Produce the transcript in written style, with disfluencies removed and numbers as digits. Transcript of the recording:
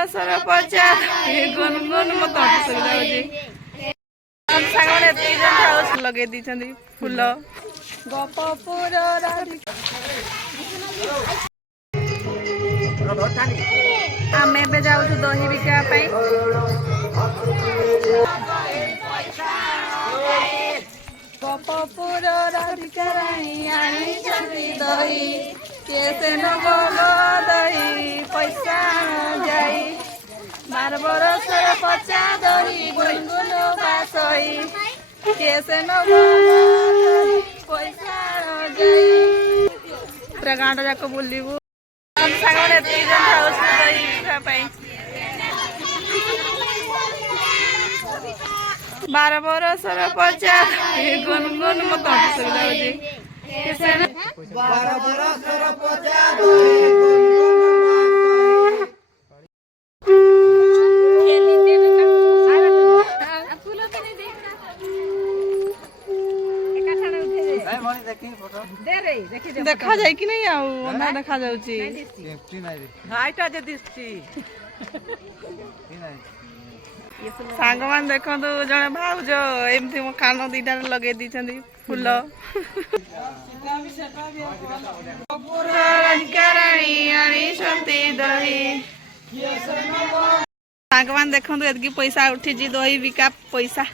बरसर पचा गुनगुन मत सुविधा हो लगे दी फूल गपपुर आम ए जाऊ दही बिकापी गपपुर राधिकाराणी दही कैसे नब दही पैसा जाई 12 बरसर पचा दही गुनगुन बासई कैसे नब पैसा जाई पूरा गाँव जाक बुलू सागर दही खाई 12 बरसर पचा गुनगुन मत सुविधा देखा जाए कि नहीं आना देखा सांग मान देखो जड़े भाउज एमती मो कान दीटा लगे दी फूल दही सांग मान देखो एतकी पैसा उठी दही बिका पैसा